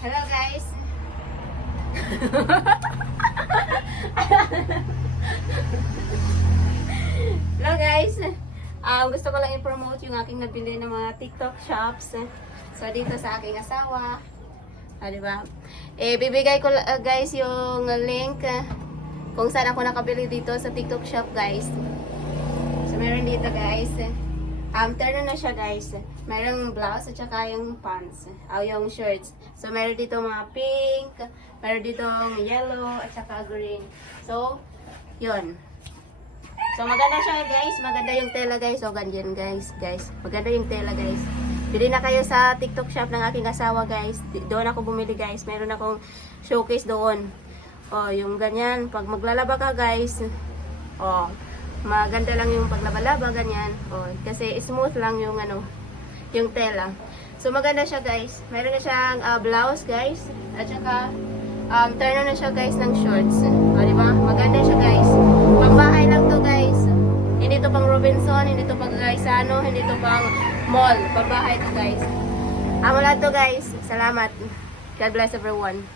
Hello guys. Hello guys. Gusto ko lang i-promote yung aking nabili ng mga TikTok shops. So dito sa aking asawa. Diba? Bibigay ko guys yung link kung saan ako nakabili dito sa TikTok shop guys. So meron dito guys. Turn na siya guys. Merong blouse at saka yung pants. Yung shirts. So meron dito mga pink. Meron dito yellow at saka green. So, yun. So maganda siya guys. Maganda yung tela guys. So ganyan guys. Maganda yung tela guys. Bili na kayo sa TikTok shop ng aking asawa guys. Doon ako bumili guys. Meron akong showcase doon. Yung ganyan. Pag maglalaba ka guys. Maganda lang yung paglaba-laba, ganyan. Kasi smooth lang yung yung tela. So maganda siya guys. Meron na siyang blouse guys. At saka turn na siya guys ng shorts. Diba? Maganda siya guys. Pangbahay lang to guys. Hindi to pang Robinson, hindi to pang Gaisano, hindi to pang mall. Pangbahay to guys. Wala to guys. Salamat. God bless everyone.